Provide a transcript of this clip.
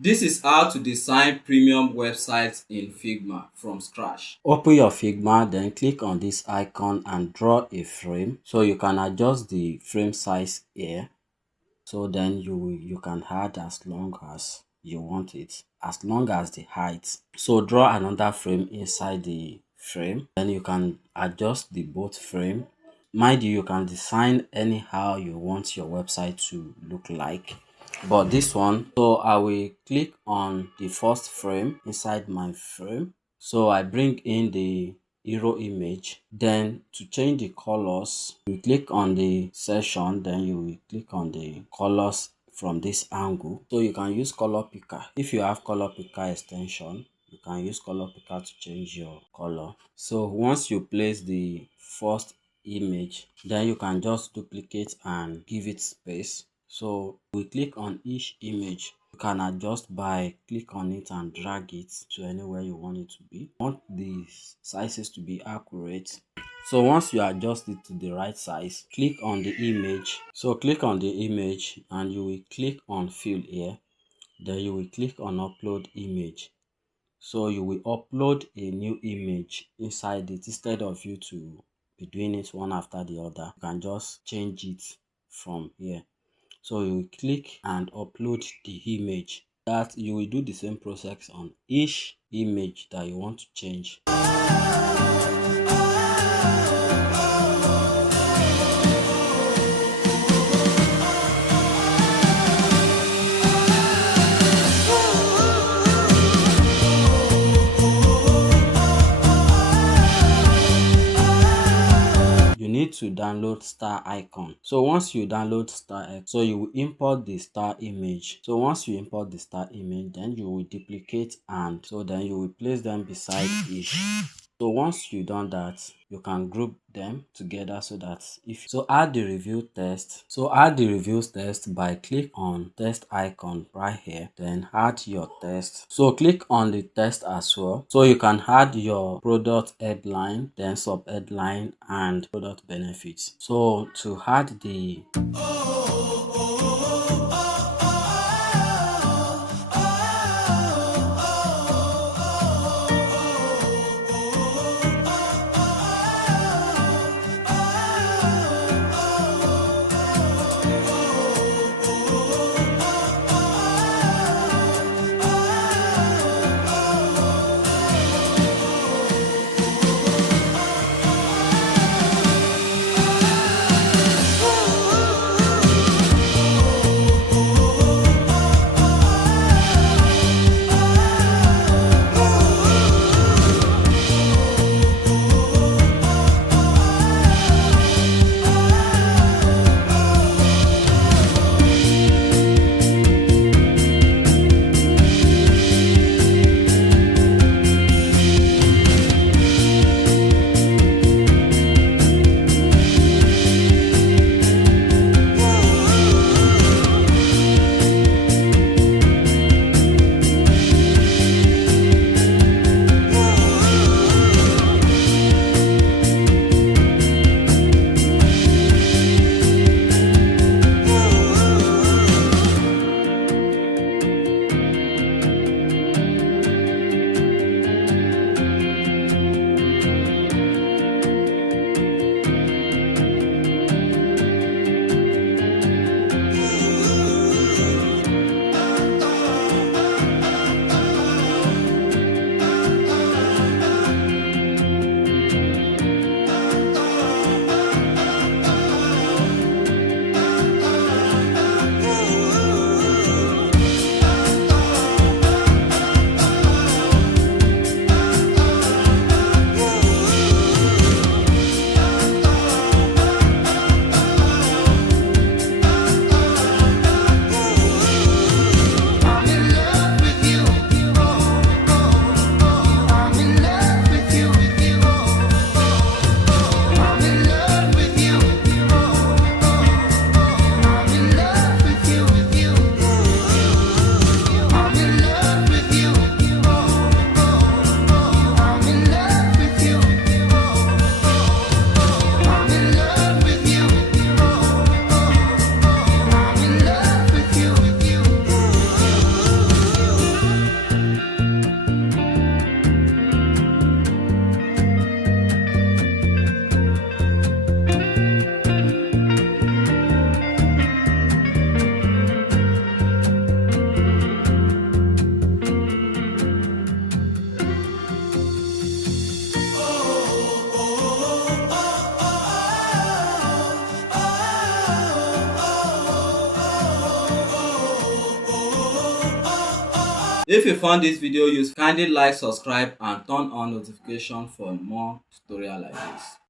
This is how to design premium websites in Figma from scratch. Open your Figma, then click on this icon and draw a frame. So you can adjust the frame size here. So then you can add as long as you want it, as long as the height. So draw another frame inside the frame. Then you can adjust the both frame. Mind you, you can design anyhow you want your website to look like. But this one, so I will click on the first frame inside my frame. So I bring in the hero image. Then to change the colors, you click on the session, then you will click on the colors from this angle. So you can use color picker. If you have color picker extension, you can use color picker to change your color. So once you place the first image, then you can just duplicate and give it space. So we click on each image. You can adjust by click on it and drag it to anywhere you want it to be. You want the sizes to be accurate. So once you adjust it to the right size, click on the image. So click on the image and you will click on fill here. Then you will click on upload image. So you will upload a new image inside it instead of you to be doing it one after the other. You can just change it from here. So you will click and upload the image. That you will do the same process on each image that you want to change. You need to download star icon. So once you download star icon, so you will import the star image. So once you import the star image, then you will duplicate and so then you will place them beside each. So once you done that, you can group them together so that if so add the review text. So add the reviews text by click on text icon right here, then add your text. So click on the text as well. So you can add your product headline, then sub headline and product benefits. So to add the If you found this video useful, kindly like, subscribe and turn on notification for more tutorial like this.